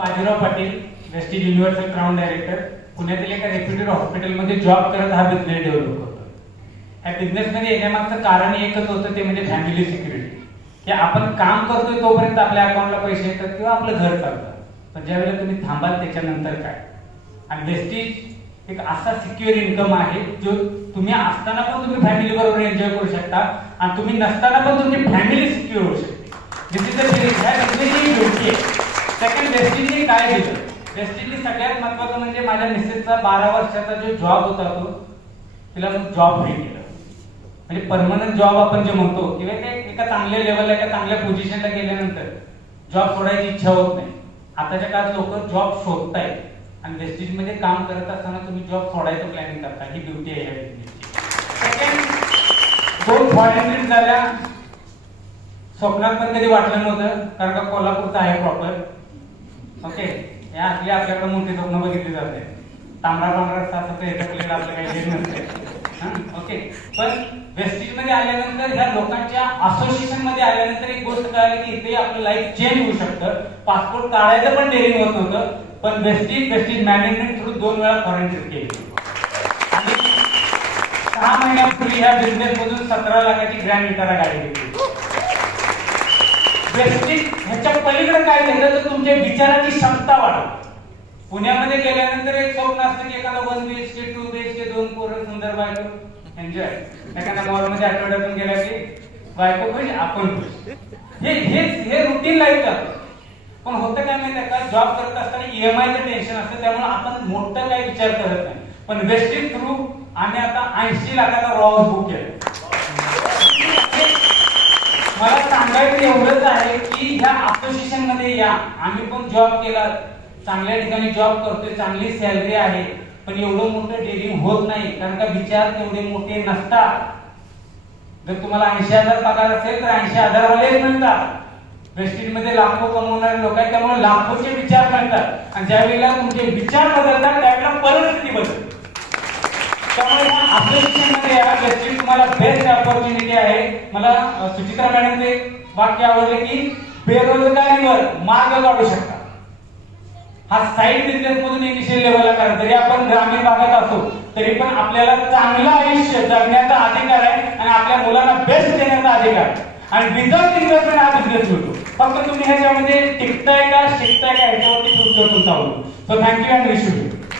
Bajirao Patil, wastage universal crown director, पुण्यातील एका reputed हॉस्पिटलमध्ये जॉब करत हा बिझनेस डेव्हलप करतो. ह्या बिझनेसमध्ये येण्यामागचं कारण एकच होतं, ते म्हणजे फॅमिली सिक्युरिटी. की आपण काम करतोय तोपर्यंत आपल्या अकाउंटला पैसे येतात किंवा आपलं घर चालतं, पण ज्यावेळेला तुम्ही थांबाल त्याच्यानंतर काय. आणि वेस्टेज एक असा सिक्युअर इन्कम आहे जो तुम्ही असताना पण तुम्ही फॅमिली बरोबर एन्जॉय करू शकता आणि तुम्ही नसताना पण तुमची फॅमिली सिक्युअर होऊ शकते. दिस इज द थिंग. ह्या बिझनेसची ब्युटी आहे. सेकंड, वेस्टेजने काय दिलं? वेस्टेजने सगळ्यात महत्त्वाचं म्हणजे माझ्या मिसेसचा 12 वर्षाचा जो जॉब होता तो तिला जॉब फ्री केला. म्हणजे परमनंट जॉब आपण जे म्हणतो किंवा एका चांगल्या लेवलला एका चांगल्या पोझिशनला गेल्यानंतर जॉब सोडायची इच्छा होत नाही. आताच्या काळात लोक जॉब शोधतायत आणि वेस्टेज मध्ये काम करत असताना तुम्ही जॉब सोडायचं प्लॅनिंग करता. ही ब्युटी आहे या बिझनेसची. सेकंड, 2 फॉरेन ट्रिप झाल्या. स्वप्नात पण कधी वाटलं नव्हतं, कारण का कोल्हापूरचं आहे प्रॉपर. ओके, या असली आपल्याकडे मोठी स्वप्न बघितली जाते. तांबडा पांढरा सासाचं येतं आपलं काही हे नसते. ओके, पण वेस्टेज मध्ये आल्यानंतर ह्या लोकांच्या असोसिएशन मध्ये आल्यानंतर एक गोष्ट कळाली की इथे आपलं लाईफ चेंज होऊ शकतं. पासपोर्ट काढायचं पण डेअरिंग होत नव्हतं, पण वेस्टेज मॅनेजमेंट थ्रू 2 वेळा फॉरेन ट्रिप केली आणि 6 महिन्यापूर्वी ह्या बिझनेस मधून 17 लाखाची ग्रँड विटारा गाडी घेतली. वेस्टेज ह्याच्या पलीकडे काय झालं तर तुमच्या विचाराची क्षमता वाढवते. पुण्यामध्ये गेल्यानंतर एक स्वप्न असतं की एखादा 1 BHK 2 BHK 2 पोरं सुंदर बायको एन्जॉय. एखाद्या मॉलमध्ये आठवड्यातून गेला की बायको खुश आपण खुश. हे रुटीन लाईफ जातं. पण होतं काय माहिती का, जॉब करत असताना EMIचं टेन्शन असतं, त्यामुळे आपण मोठं काही विचार करत नाही. पण वेस्टेज थ्रू आम्ही आता 80 लाखाचा रॉ हाऊस बुक केला. मला सांगायचं एवढंच आहे की ह्या असोसिएशन मध्ये या. आम्ही पण जॉब केला, चांगल्या ठिकाणी जॉब करतोय, चांगली सॅलरी आहे, पण एवढं मोठं डेअरिंग होत नाही कारण का विचार तेवढे मोठे नसतात. जर तुम्हाला 80,000 पगार असेल तर 80,000 वालेच मिळतात. वेस्टेज मध्ये लाखो कमवणारे लोक आहेत, त्यामुळे लाखोचे विचार मिळतात आणि ज्यावेळेला तुमचे विचार बदलतात त्यावेळेला परिस्थिती बदलते. त्यामुळे असोसिएशन मध्ये या. वेस्टेज तुम्हाला बेस्ट ऑपॉर्च्युनिटी आहे. मला सुचित्रा मॅडमचे वाक्य आवडले की बेरोजगारीवर मार्ग काढू शकता. हा साईड बिझनेस मधून इनिशियल लेवलला करा. जरी आपण ग्रामीण भागात असो तरी पण आपल्याला चांगलं आयुष्य जगण्याचा अधिकार आहे आणि आपल्या मुलांना बेस्ट देण्याचा अधिकार आहे. आणि विदाउट इन्व्हेस्टमेंट हा बिझनेस मिळतो. फक्त तुम्ही ह्याच्यामध्ये टिकताय का शिकताय का ह्याच्यावरती फ्युचर तुमचा होतो. So thank you and wish you.